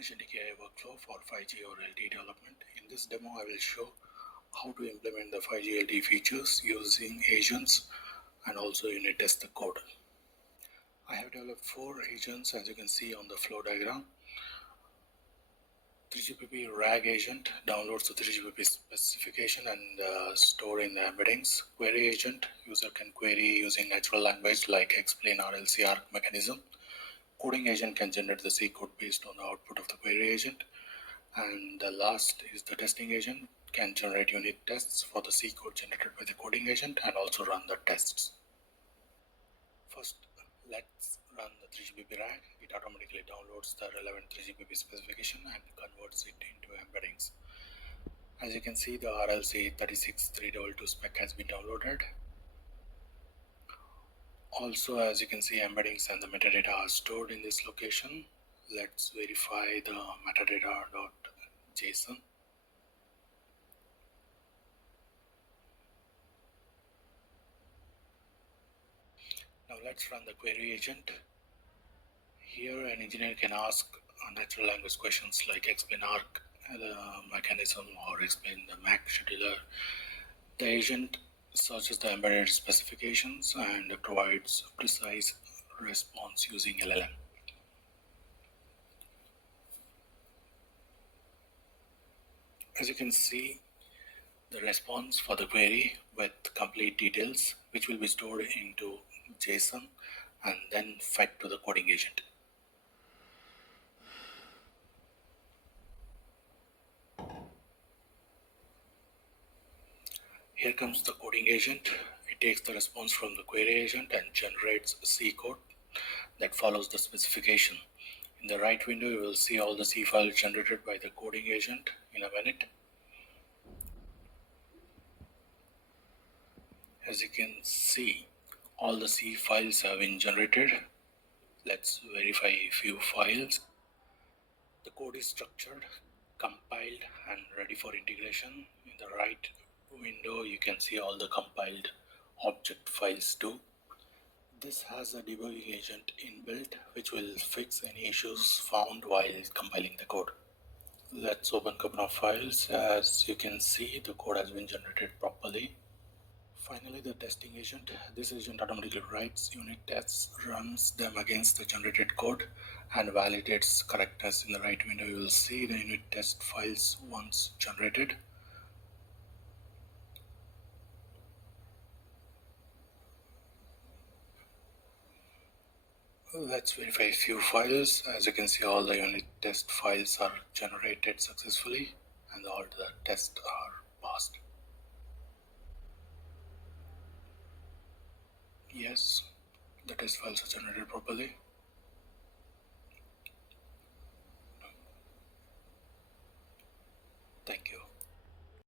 Agentic AI workflow for 5G or LTE development. In this demo, I will show how to implement the 5G LTE features using agents and also unit test the code. I have developed 4 agents as you can see on the flow diagram. 3GPP RAG agent downloads the 3GPP specification and store in the embeddings. Query agent, user can query using natural language like explain or LCR mechanism. Coding agent can generate the C code based on the output of the query agent. And the last is the testing agent, can generate unit tests for the C code generated by the coding agent and also run the tests. First, let's run the 3GPP RAG. It automatically downloads the relevant 3GPP specification and converts it into embeddings. As you can see, the RLC 36322 spec has been downloaded. Also, as you can see, embeddings and the metadata are stored in this location. Let's verify the metadata.json. Now let's run the query agent. Here an engineer can ask natural language questions like explain arc mechanism or explain the MAC scheduler. The agent searches the embedded specifications and provides precise response using LLM. As you can see, the response for the query with complete details, which will be stored into JSON and then fed to the coding agent. Here comes the coding agent. It takes the response from the query agent and generates C code that follows the specification. In the right window, you will see all the C files generated by the coding agent in a minute. As you can see, all the C files have been generated. Let's verify a few files. The code is structured, compiled, and ready for integration. In the right window, you can see all the compiled object files too. This has a debugging agent inbuilt which will fix any issues found while compiling the code. Let's open a couple of files. As you can see, the code has been generated properly. Finally, the testing agent. This agent automatically writes unit tests, runs them against the generated code, and validates correctness. In the right window, you will see the unit test files once generated. Let's verify a few files. As you can see, all the unit test files are generated successfully and all the tests are passed. Yes, the test files are generated properly. Thank you.